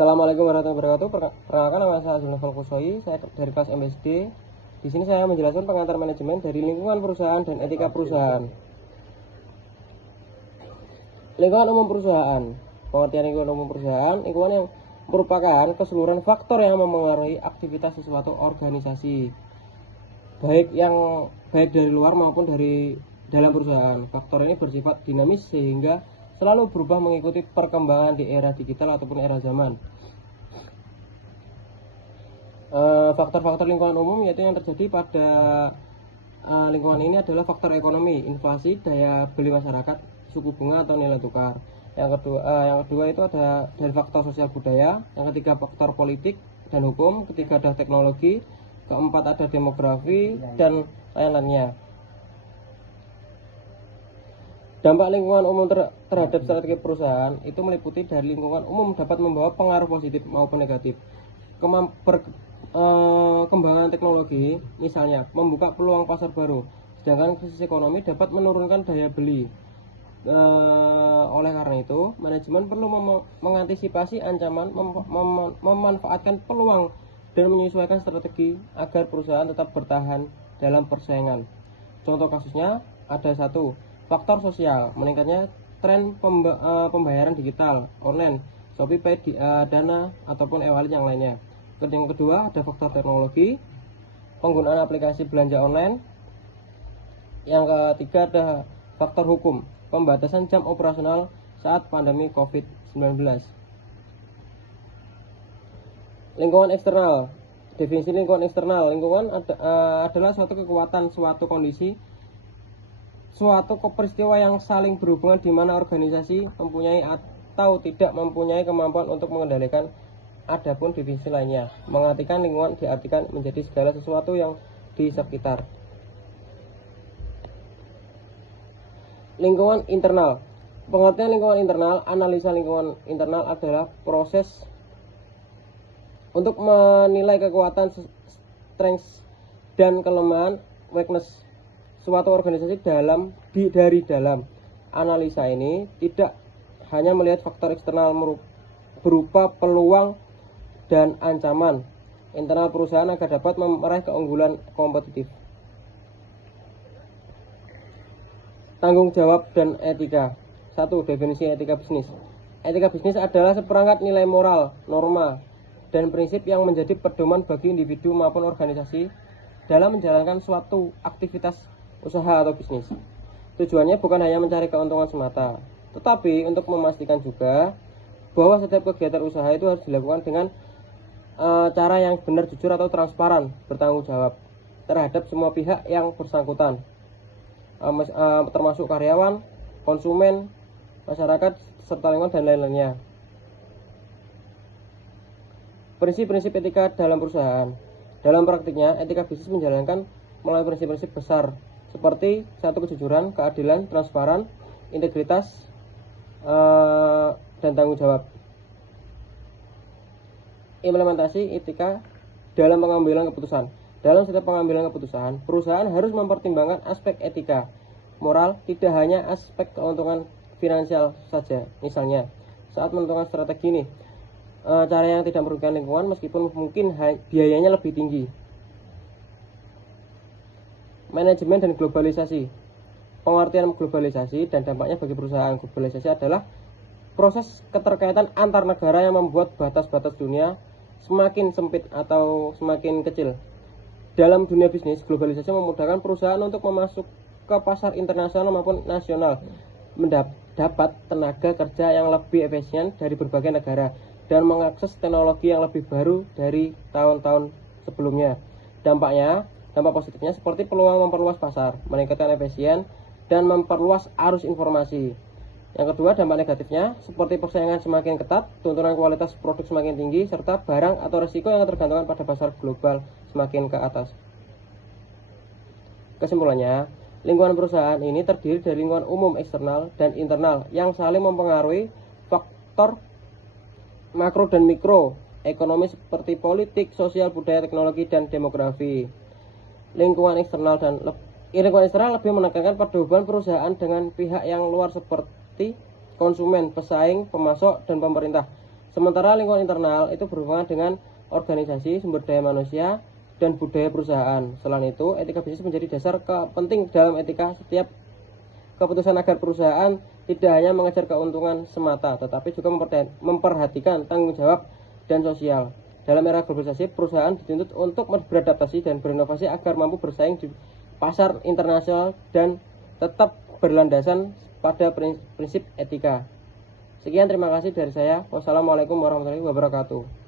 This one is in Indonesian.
Assalamualaikum warahmatullahi wabarakatuh. Perkenalkan, nama saya Azul Novel Kusoi. Saya dari kelas MSD. Di sini saya menjelaskan pengantar manajemen dari lingkungan perusahaan dan etika perusahaan. Lingkungan umum perusahaan. Pengertian lingkungan umum perusahaan, lingkungan yang merupakan keseluruhan faktor yang memengaruhi aktivitas sesuatu organisasi, baik dari luar maupun dari dalam perusahaan. Faktor ini bersifat dinamis sehingga selalu berubah mengikuti perkembangan di era digital ataupun era zaman. Faktor-faktor lingkungan umum yaitu yang terjadi pada lingkungan ini adalah faktor ekonomi, inflasi, daya beli masyarakat, suku bunga atau nilai tukar. Yang kedua itu ada dari faktor sosial budaya. Yang ketiga faktor politik dan hukum. Ketiga ada teknologi. Keempat ada demografi dan lain-lainnya. Dampak lingkungan umum terhadap strategi perusahaan itu meliputi dari lingkungan umum dapat membawa pengaruh positif maupun negatif. Kembangan teknologi misalnya membuka peluang pasar baru, sedangkan krisis ekonomi dapat menurunkan daya beli. Oleh karena itu, manajemen perlu mengantisipasi ancaman, memanfaatkan peluang dan menyesuaikan strategi agar perusahaan tetap bertahan dalam persaingan. Contoh kasusnya ada satu, faktor sosial, meningkatnya tren pembayaran digital, online, Shopee Pay, Dana, ataupun e-wallet yang lainnya. Yang kedua ada faktor teknologi, penggunaan aplikasi belanja online. Yang ketiga ada faktor hukum, pembatasan jam operasional saat pandemi COVID-19. Lingkungan eksternal. Definisi lingkungan eksternal, lingkungan adalah suatu kekuatan, suatu kondisi, suatu peristiwa yang saling berhubungan di mana organisasi mempunyai atau tidak mempunyai kemampuan untuk mengendalikan. Adapun definisi lainnya, mengartikan lingkungan diartikan menjadi segala sesuatu yang di sekitar. Lingkungan internal. Pengertian lingkungan internal, analisa lingkungan internal adalah proses untuk menilai kekuatan, strength, dan kelemahan, weakness suatu organisasi dari dalam. Analisa ini tidak hanya melihat faktor eksternal berupa peluang dan ancaman internal perusahaan agar dapat meraih keunggulan kompetitif. Tanggung jawab dan etika. 1. Definisi etika bisnis. Etika bisnis adalah seperangkat nilai moral, norma, dan prinsip yang menjadi pedoman bagi individu maupun organisasi dalam menjalankan suatu aktivitas usaha atau bisnis. Tujuannya bukan hanya mencari keuntungan semata, tetapi untuk memastikan juga bahwa setiap kegiatan usaha itu harus dilakukan dengan cara yang benar, jujur, atau transparan, bertanggung jawab terhadap semua pihak yang bersangkutan, termasuk karyawan, konsumen, masyarakat, serta lingkungan dan lain-lainnya. Prinsip-prinsip etika dalam perusahaan. Dalam praktiknya, etika bisnis menjalankan melalui prinsip-prinsip besar seperti 1. Kejujuran, keadilan, transparan, integritas, dan tanggung jawab. Implementasi etika dalam pengambilan keputusan. Dalam setiap pengambilan keputusan, perusahaan harus mempertimbangkan aspek etika, moral, tidak hanya aspek keuntungan finansial saja. Misalnya, saat menentukan strategi ini, cara yang tidak merugikan lingkungan meskipun mungkin biayanya lebih tinggi. Manajemen dan globalisasi. Pengertian globalisasi dan dampaknya bagi perusahaan. Globalisasi adalah proses keterkaitan antar negara yang membuat batas-batas dunia semakin sempit atau semakin kecil. Dalam dunia bisnis, globalisasi memudahkan perusahaan untuk masuk ke pasar internasional maupun nasional, mendapat tenaga kerja yang lebih efisien dari berbagai negara, dan mengakses teknologi yang lebih baru dari tahun-tahun sebelumnya. Dampak positifnya seperti peluang memperluas pasar, meningkatkan efisien, dan memperluas arus informasi. Yang kedua, dampak negatifnya seperti persaingan semakin ketat, tuntutan kualitas produk semakin tinggi, serta barang atau risiko yang tergantungan pada pasar global semakin ke atas. Kesimpulannya, lingkungan perusahaan ini terdiri dari lingkungan umum eksternal dan internal yang saling mempengaruhi faktor makro dan mikro ekonomi seperti politik, sosial, budaya, teknologi, dan demografi. Lingkungan eksternal lebih menekankan pada hubungan perusahaan dengan pihak yang luar seperti konsumen, pesaing, pemasok, dan pemerintah. Sementara lingkungan internal itu berhubungan dengan organisasi, sumber daya manusia, dan budaya perusahaan. Selain itu, etika bisnis menjadi dasar penting dalam etika setiap keputusan agar perusahaan tidak hanya mengejar keuntungan semata, tetapi juga memperhatikan tanggung jawab dan sosial. Dalam era globalisasi, perusahaan dituntut untuk beradaptasi dan berinovasi agar mampu bersaing di pasar internasional dan tetap berlandasan pada prinsip etika. Sekian, terima kasih dari saya. Wassalamualaikum warahmatullahi wabarakatuh.